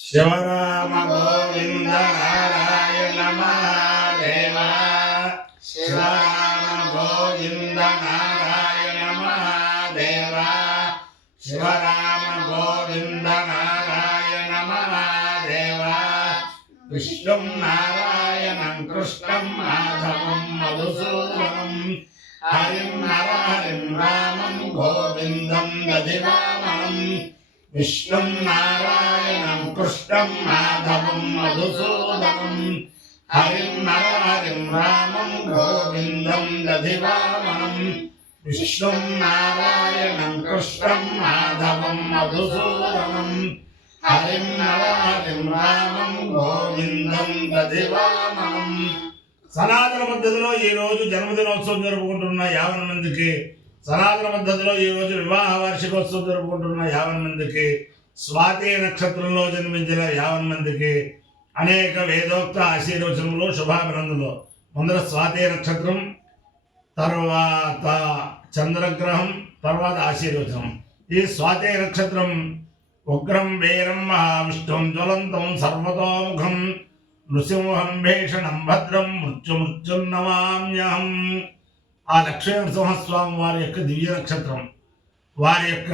శివరామ గోవింద నారాయణ మహాదేవ శివరామ గోవింద నారాయణ మహాదేవ శివరామ గోవింద నారాయణ మహాదేవ విష్ణుం నారాయణం కృష్ణం మాధవం మధుసూదనం హరిం నరహరిం రామం గోవిందం దధివామనం విష్ణుం నారాయణం కృష్ణం మాధవం మధుసూదనం హరిం నరహరిం రామం గోవిందం దధివామనం విష్ణుం నారాయణం కృష్ణం మాధవం మధుసూదనం హరిం నరహరిం రామం గోవిందం దధివామనం. సనాతన పద్ధతిలో ఈ రోజు జన్మదినోత్సవం జరుపుకుంటున్న 50 మందికి, సనాతన పద్ధతిలో ఈ రోజు వివాహ వార్షికోత్సవం జరుపుకుంటున్న 50 మందికి, స్వాతి నక్షత్రంలో జన్మించిన 50 మందికి అనేక వేదోక్త ఆశీర్వచనములు, శుభాభినందనలు. ముందర స్వాతి నక్షత్రం, తర్వాత చంద్రగ్రహం, తర్వాత ఆశీర్వచనం. ఈ స్వాతి నక్షత్రం ఉగ్రం వీరం మహావిష్ణుం జ్వలంతం సర్వతోముఖం నృసింహం భీషణం భద్రం మృత్యుమృత్యున్నమామ్యహం. ఆ లక్ష్మీనరసింహస్వామి వారి యొక్క దివ్య నక్షత్రం. వారి యొక్క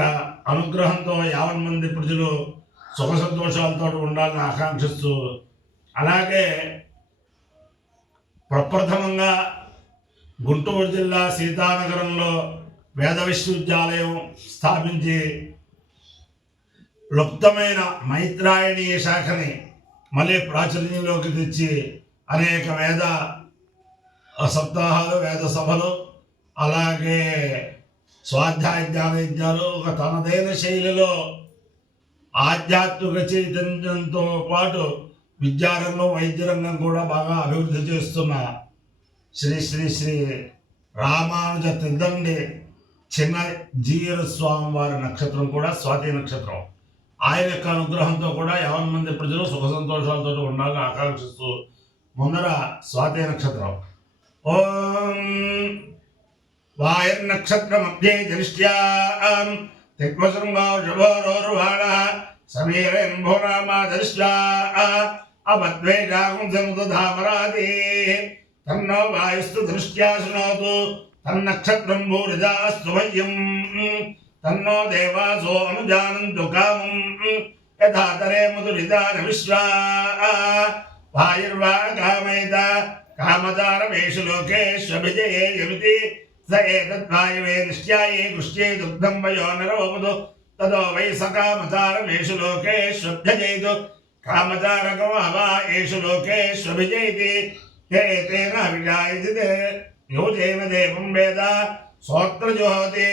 అనుగ్రహంతో 50 మంది ప్రజలు సుఖ సంతోషాలతో ఉండాలని ఆకాంక్షిస్తూ, అలాగే ప్రప్రథమంగా గుంటూరు జిల్లా సీతానగరంలో వేద విశ్వవిద్యాలయం స్థాపించి లుప్తమైన మైత్రాయణీయ శాఖని మళ్ళీ ప్రాచుర్యంలోకి తెచ్చి అనేక వేద సప్తాహాలు, వేద సభలు, అలాగే స్వాధ్యాయ జ్ఞానయజ్ఞాలు ఒక తనదైన శైలిలో ఆధ్యాత్మిక చైతన్యంతో పాటు విద్యారంగం, వైద్యరంగం కూడా బాగా అభివృద్ధి చేస్తున్న శ్రీ శ్రీ శ్రీ రామానుజ తిద్దండి చిన్న జీర స్వామి వారి నక్షత్రం కూడా స్వాతి నక్షత్రం. ఆయన యొక్క అనుగ్రహంతో కూడా 50 మంది ప్రజలు సుఖ సంతోషాలతో ఉండాలని ఆకాంక్షిస్తూ ముందర స్వాతి నక్షత్రం. ఓం వాయుర్నక్షత్ర మధ్యే దృష్ట్యాం దిగ్వశృంగోర్వాణ సమీరేన్భోనామా దృష్ట్యా అబద్వేషాం సముదామరాది తన్నో వాయుస్తు దృష్ట్యా శృణోతు తన్నక్షత్రం భూరిజాస్తు వయ్యం తన్నో దేవాసో అనుజానంతు కామం యథాతరే మధురిదాన విశ్వా వాయుర్వా కామయత కామదారమేషు లోకేష్వభిజయే యమితి స ఏతద్వాయువే నిశ్చాయే కృష్యే దుగ్ధం వయో నరోముదు తదో వై స కామదారమేషు లోకేష్వభ్యజయతు కామదారకో హవా ఏషు లోకేష్వభిజయతి ఏతేన విజాయతి యోజేన దేవం వేద సోత్రజోహతి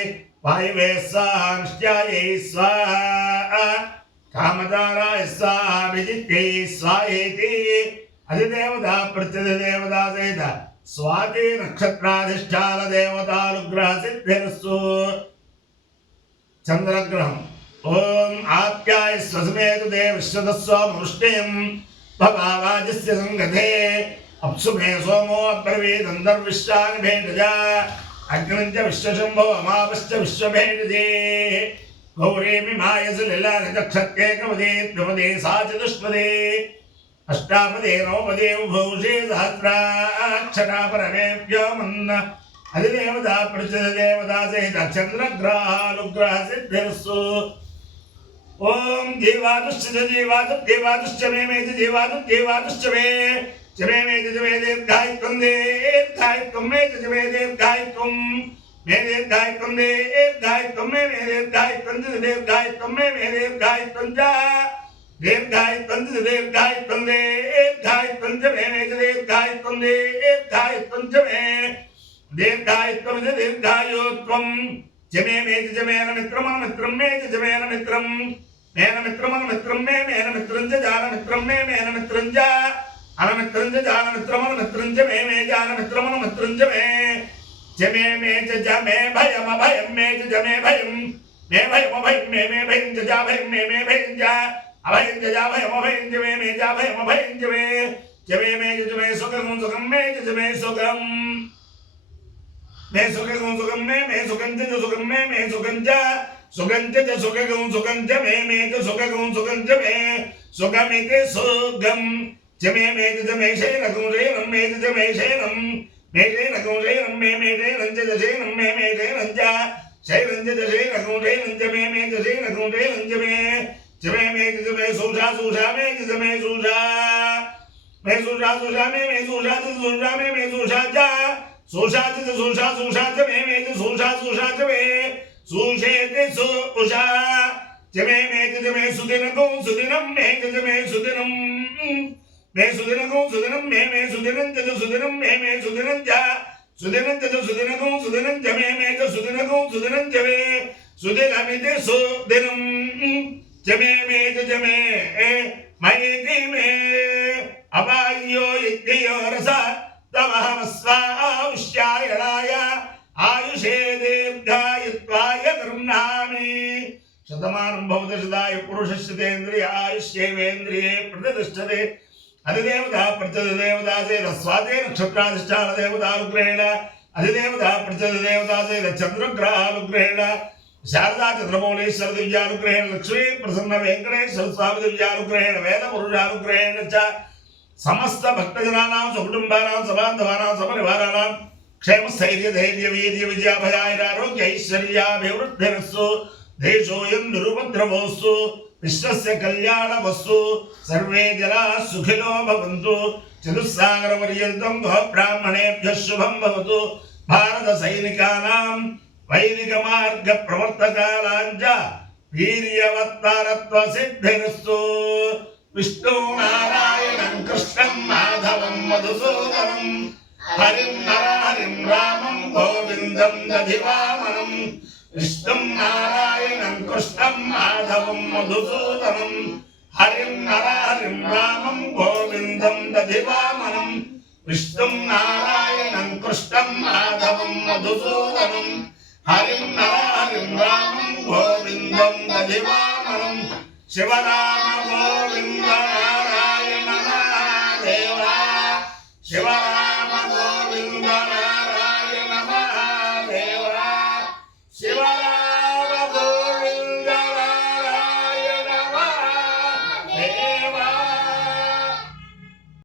వాయువే స్వాహా నిశ్చాయే స్వాహా కామదారాయ స్వాహా విజిత్యై స్వాహేతి. అధిదేవతా ప్రత్యధిదేవతా సహిత స్వాతి నక్షత్రాధిష్టాన దేవతానుగ్రహ సిద్ధిరస్తు. చంద్రగ్రహం. ఓం ఆప్యాయ స్వసమేతు దే విశ్వతస్వాముష్ణయం భవావాజస్య సంగతే అప్సుమే సోమో అబ్రవీదందర్విశ్వాని భేటజ అగ్నంచ విశ్వశంభో అమాపశ్చ విశ్వభేటజే గౌరీమి మాయసు లీలాక్షత్యేకపదే ద్విపదే సా చతుష్పదే అష్టాపదే నవపదే భూషే సహస్రాక్షరా పరమేభ్యోమన్న అధిదేవతా ప్రతిదేవతా సహిత చంద్రగ్రహానుగ్రహ సిద్ధిరస్సు. ఓం జీవాదుశ్చ జీవాదు జీవాదుశ్చ మేమేతి జీవాదు జీవాదుశ్చ మే చమేమేతి చమే దీర్ఘాయుత్వం దీర్ఘాయుత్వం మేతి చమే దీర్ఘాయుత్వం మే దీర్ఘాయుత్వం దీర్ఘాయుత్వం మే దీర్ఘాయుత్వం దీర్ఘాయుత్వం మే దీర్ఘాయుత్వం చ దీర్ఘాయుత్వం దీర్ఘాయుత్వం దీర్ఘాయుత్వం చ మేమేతి దీర్ఘాయుత్వం దీర్ఘాయుత్వం చ మే దీర్ఘాయుత్వం దీర్ఘాయుత్వం చమేమేతి చమేన మిత్రమన మిత్రం మేతి చమేన మిత్రం మేన మిత్రమన మిత్రం మే మేన మిత్రం చ జాన మిత్రం మే మేన మిత్రం చ అనమిత్రం చ జాన మిత్రమన మిత్రం చ మే మే జాన మిత్రమన మిత్రం చ మే చమే మే చ మే భయం అభయం మే చ మే భయం మే భయం అభయం మే మే భయం చ జా భయం మే మే భయం చ అభయం చ జా భయం అభయం చ మే మే జా భయం అభయం చ మే చ మే సుఖం సుఖం మే చ మే సుఖం మే సుఖం సుఖం మే సుఖం చ సుఖం మే సుఖం చ సుఖం చ సుఖం సుఖం చ మే చ సుఖం సుఖం చ మే सुगमिति सुगम जमे मेति जमे शैनकं शैनं मेति जमे शैनं मेषेनकं शैनं मे मेषेनं च शैनं मे मेषेनं च शैनं च शैनकं शैनं च मे मेति शैनकं शैनं च मे मेति जमे सुषा सुषा मेति जमे सुषा मे सुषा सुषा मे सुषा च सुषा मे सुषा च सुषा च सुषा सुषा च मे मेति सुषा सुषा च मे सुषेति सुषा जमे मेति जमे सुदिनकं सुदिनं मेति जमे सुदिनं मे सुदिनकं सुदिनं मे सुदिनं च सुदिनं मे सुदिनं च सुदिनं च सुदिनकं सुदिनं च मे च सुदिनकं सुदिनं च मे सुदिनमिति सुदिनं च मे च मे मयेति मे अपायो यज्ञयो रस तमहमस्वाउष्यायणाय आयुषे दीर्घायुत्वाय गृह्णामि शतमानं भवति शताय पुरुषस्येन्द्रिय आयुष्येवेन्द्रिये प्रतिष्ठते अधिदेवता प्रत्यधिदेवता से स्वाते नक्षत्राधिष्ठान देवतानुग्रहेण अधिदेवता प्रत्यधिदेवता से चंद्रग्रहानुग्रहेण शारदा चंद्रमौलेश्वर दिव्यानुग्रहेण लक्ष्मी प्रसन्न वेंकटेश्वर स्वामी दिव्यानुग्रहेण वेद पुरुषानुग्रहेण च समस्त भक्तजनानां सुकुटुम्बानां सबान्धवानां सपरिवाराणां क्षेम स्थैर्य धैर्य वीर्य विजयाभयारोग्य ऐश्वर्याभिवृद्धिरस्तु देशोऽयं निरुपद्रवोऽस्तु विश्वस्य कल्याणवस्तु सर्वे जनाः सुखिनो भवन्तु चतुस्सागरपर्यन्तं ब्राह्मणेभ्यः शुभं भवतु भारत सैनिकानां वैदिकमार्गप्रवर्तकानां च वीर्यवत्तारत्व सिद्धिरस्तु विष्णु नारायणं कृष्णं माधवं मधुसूदनं हरिं नरहरिं रामं गोविन्दं दधिवामनं विष्णुं नारायणं कृष्णं माधवं मधुसूदनं हरिं नरहरिं रामं गोविन्दं दधिवामनं विष्णुं नारायणं कृष्णं माधवं मधुसूदनं हरिं नरहरिं रामं गोविन्दं दधिवामनं शिवरात्रि